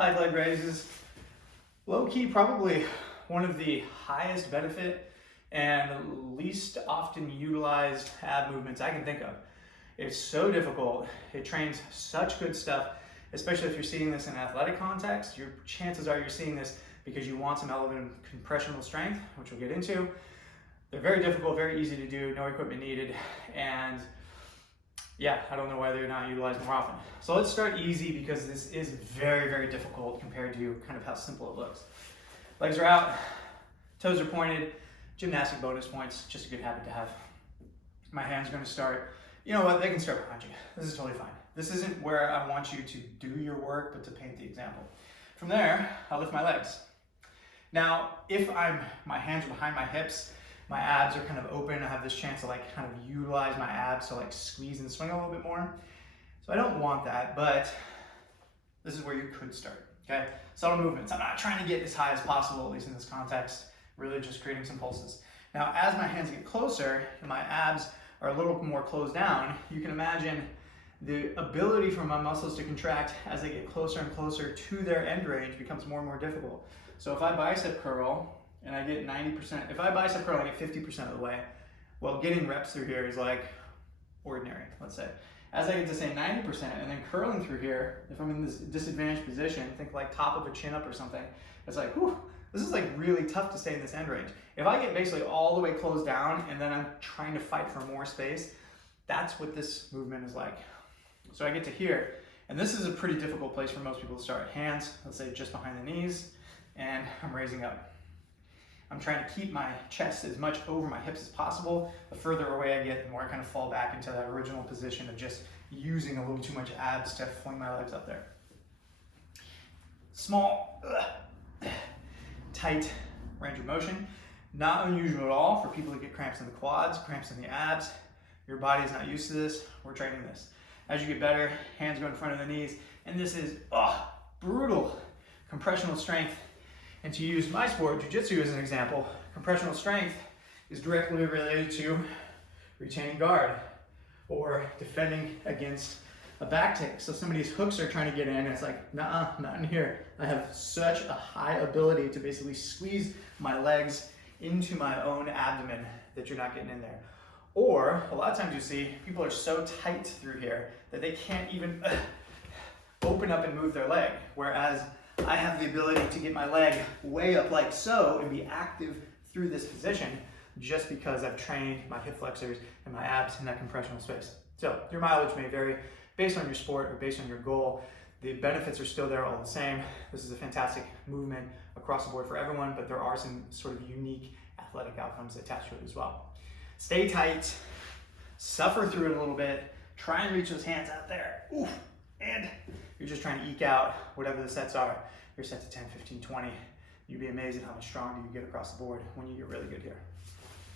Pike leg raises, low key, probably one of the highest benefit and least often utilized ab movements I can think of. It's so difficult. It trains such good stuff, especially if you're seeing this in an athletic context. Your chances are you're seeing this because you want some elevated compressional strength, which we'll get into. They're very difficult, very easy to do, no equipment needed, and yeah, I don't know why they're not utilized more often. So let's start easy because this is very, very difficult compared to kind of how simple it looks. Legs are out, toes are pointed, gymnastic bonus points, just a good habit to have. My hands are gonna start, you know what, they can start behind you. This is totally fine. This isn't where I want you to do your work, but to paint the example. From there, I'll lift my legs. Now, if my hands are behind my hips, my abs are kind of open, I have this chance to like kind of utilize my abs to like squeeze and swing a little bit more. So I don't want that, but this is where you could start, okay? Subtle movements. I'm not trying to get as high as possible, at least in this context, really just creating some pulses. Now, as my hands get closer and my abs are a little more closed down, you can imagine the ability for my muscles to contract as they get closer and closer to their end range becomes more and more difficult. So if I bicep curl and I get 90%, if I bicep curl, I get 50% of the way. Well, getting reps through here is like ordinary, let's say. As I get to say 90% and then curling through here, if I'm in this disadvantaged position, think like top of a chin up or something, it's like, whew, this is like really tough to stay in this end range. If I get basically all the way closed down and then I'm trying to fight for more space, that's what this movement is like. So I get to here, and this is a pretty difficult place for most people to start. Hands, let's say just behind the knees, and I'm raising up. I'm trying to keep my chest as much over my hips as possible. The further away I get, the more I kind of fall back into that original position of just using a little too much abs to fling my legs up there. Small, tight range of motion. Not unusual at all for people to get cramps in the quads, cramps in the abs. Your body is not used to this. We're training this. As you get better, hands go in front of the knees, and this is brutal compressional strength. And to use my sport, jiu-jitsu, as an example, compressional strength is directly related to retaining guard or defending against a back take. So some of these hooks are trying to get in, and it's like, nah, not in here. I have such a high ability to basically squeeze my legs into my own abdomen that you're not getting in there. Or a lot of times you see people are so tight through here that they can't even open up and move their leg. Whereas I have the ability to get my leg way up like so and be active through this position just because I've trained my hip flexors and my abs in that compressional space. So your mileage may vary based on your sport or based on your goal. The benefits are still there all the same. This is a fantastic movement across the board for everyone, but there are some sort of unique athletic outcomes attached to it as well. Stay tight, suffer through it a little bit, try and reach those hands out there. Oof. And you're just trying to eke out whatever the sets are. Your sets of 10, 15, 20. You'd be amazed at how much stronger you get across the board when you get really good here.